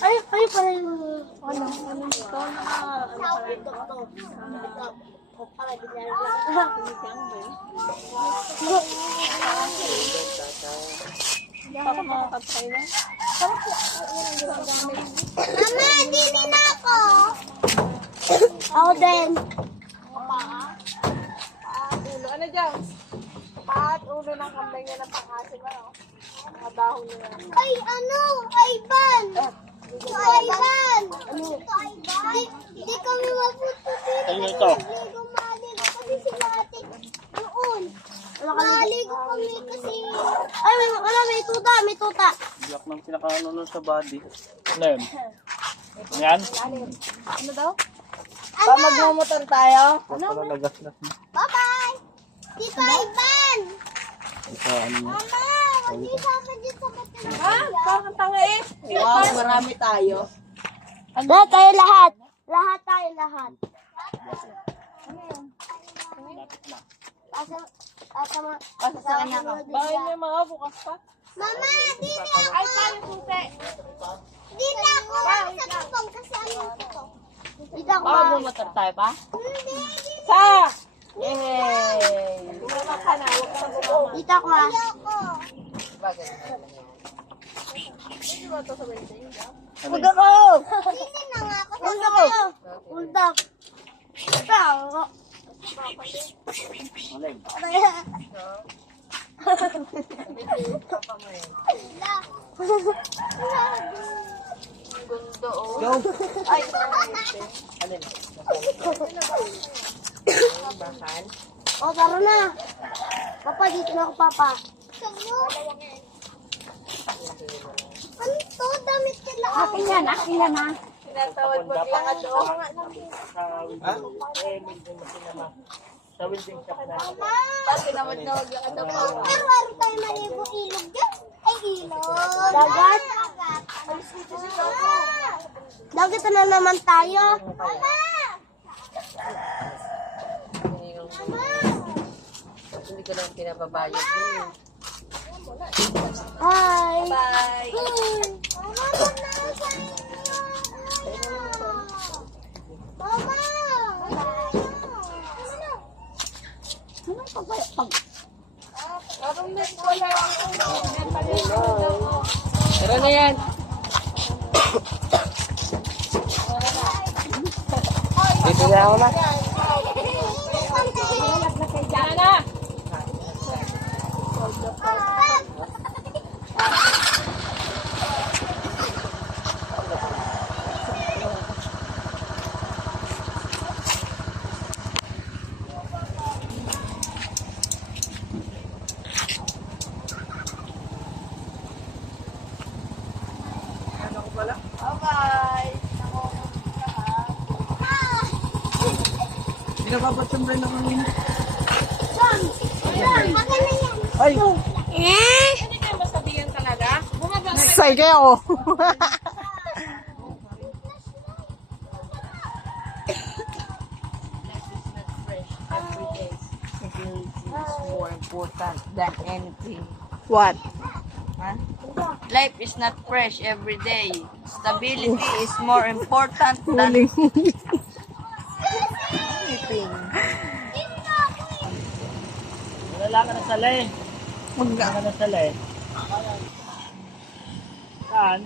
Ay, pala yung... Ano ito na makakatry na. Mama, dini na ako. Ako din. Ulo. Ano dyan? Paat ulo ng kambing niya ng pangasin na. Mga dahon niya. Ay, ano? Ivan! Ivan! Hindi kami maputo dito. Ano ito? Maligo, maligo kasi si ate. Noon. Maligo kami kasi... Ay, may tuta, may tuta. Biyak ng pinakaano nun sa body. Ano yun? Yan? Ano daw? Ano? Magmumotor tayo? Pala lagas-las mo. Bye-bye! Tito Ivan! Ito, ano mo? Mama, wag niyo sabi dito sa batin. Ha? Parang tanga eh. Wow, marami tayo. Lahat tayo lahat. Lahat tayo lahat. Asa sa kanya ka. Bakit may mga bukas pa? Mama, dito ako. Ay, paano susi? Dito ako. Sa tupong kasi ano ito. Dito ako. Magmumotor tayo pa? Hindi. Sa! Yay! Bumama ka na, huwag ka bumama. Dito ako ha. Ayoko. Bagay. Hindi ba ito sa wedding? Huwag ako. Hindi na nga ako. Huwag ako. Huwag ako. Huwag ako. Malig. Gundo, oh. Go! Ay, Alin? bakal. O, tara na. Papa, dito na ako, Papa. Ano to? Damit sila. Akin yan ha. Tinatawad mo lang at doon. Sa welding. Welding mo sinama. Sa welding shop na. Mama. Pag tinawad-nawag lang at doon. Araw-araw tayo maligo ilog dyan. Ay, ilog. Dagat. Dagat na naman tayo. Mama. Mama. Hindi ko lang pinababayad yun. Hi. Bye! Mama, Mama. Tara na yan! Dito na ako na. Tara na! Bye-bye! Hindi na papatsumbay na kami. Ay. Hindi kayo masabihan talaga? Bumaba kayo. Say kayo. More important than anything. What? Huh? Life is not fresh every day. Stability is more important than anything. Wala ka na sala eh. Wala ka na sala eh. Saan?